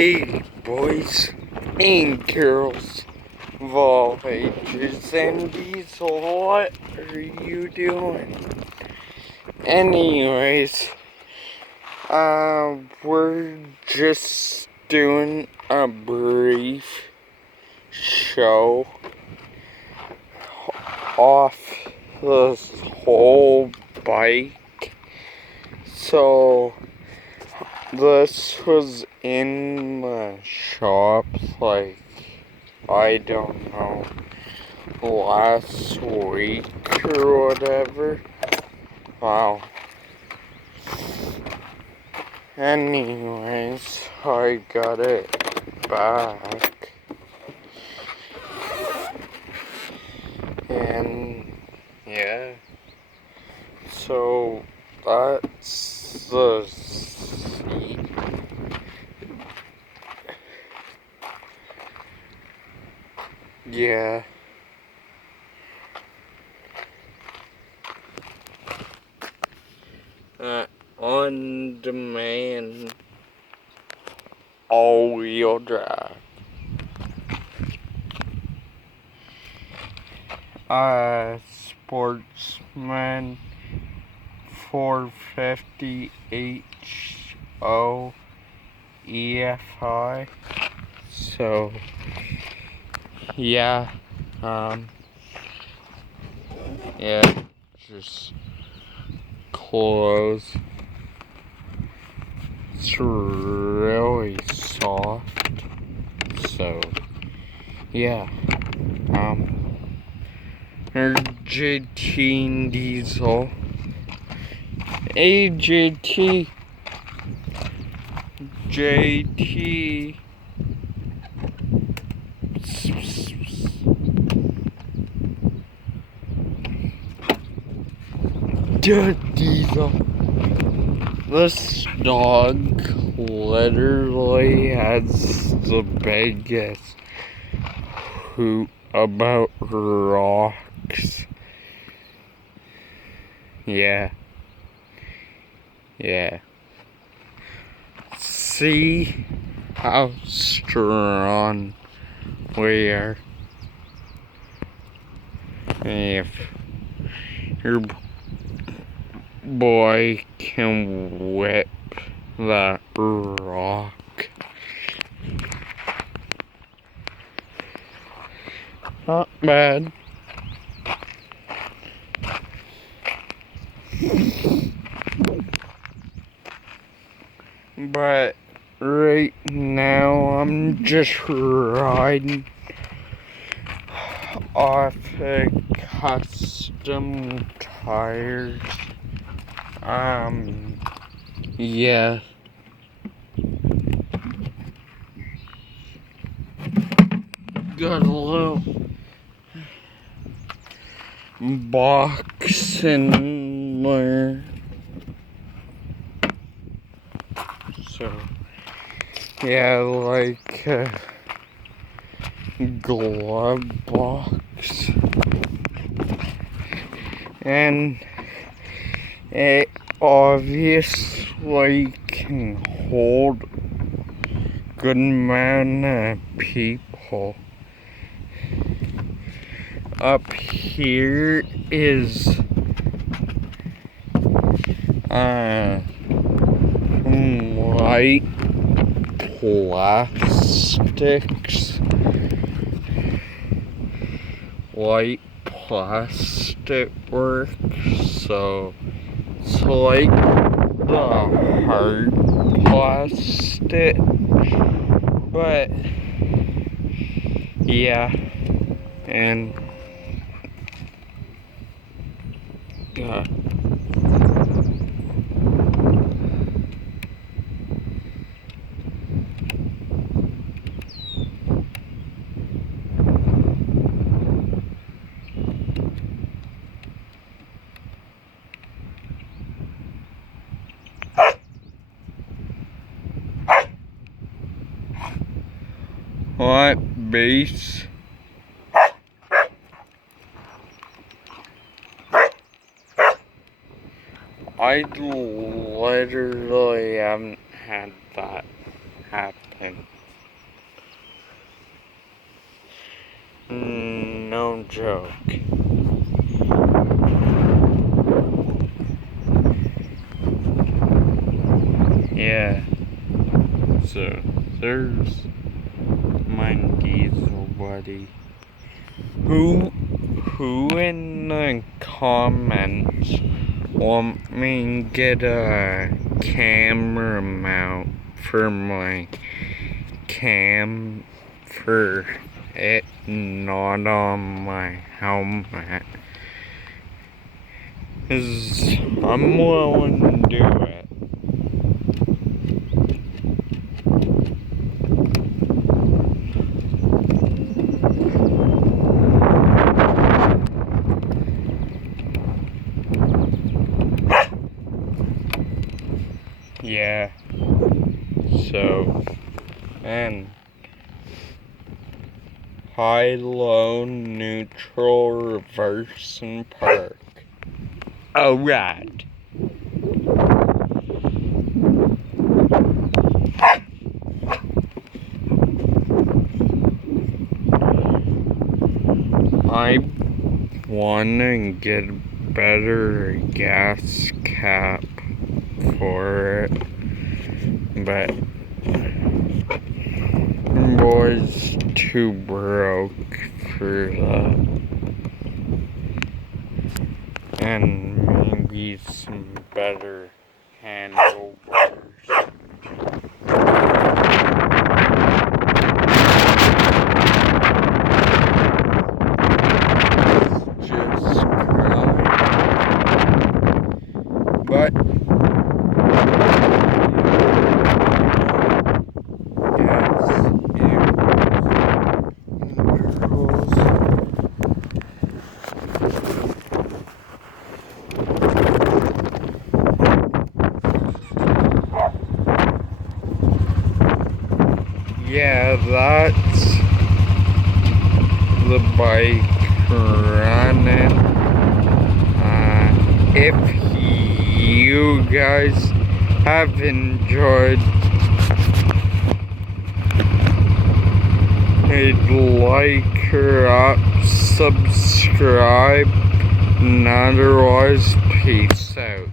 Hey, boys and girls of all ages and diesel, what are you doing? Anyways, we're just doing a brief show off this whole bike. So, this was in the shop, like, I don't know, last week or whatever. Wow. Anyways, I got it back. And, yeah. So, that's the seat. Yeah. On demand, all-wheel drive. Sportsman 450 HO EFI. So, yeah, yeah, just close. It's really soft. So, yeah, JT Diesel. AJT. JT. Diesel. This dog literally has the biggest hoot about rocks. Yeah. Yeah. See how strong we are. If your boy can whip that rock. Not bad. But right now I'm just riding off of custom tires. Yeah. Got a little box in there. So, yeah, like a glove box. And it obviously can hold a good amount of people. Up here is light plastics. Light plastic work, so it's like the hard plastic, but yeah, and what base? I literally haven't had that happen. No joke. Yeah. So there's my diesel buddy. Who in the comments want me to get a camera mount for my cam for it not on my helmet? 'Cause I'm willing to do it. Yeah. So, and high, low, neutral, reverse, and park. Alright. I wanna get a better gas cap for it, but boy's too broke for that. And maybe some better handlebars. Just cry. But yeah, that's the bike running. If you guys have enjoyed, like or subscribe, and otherwise, peace out.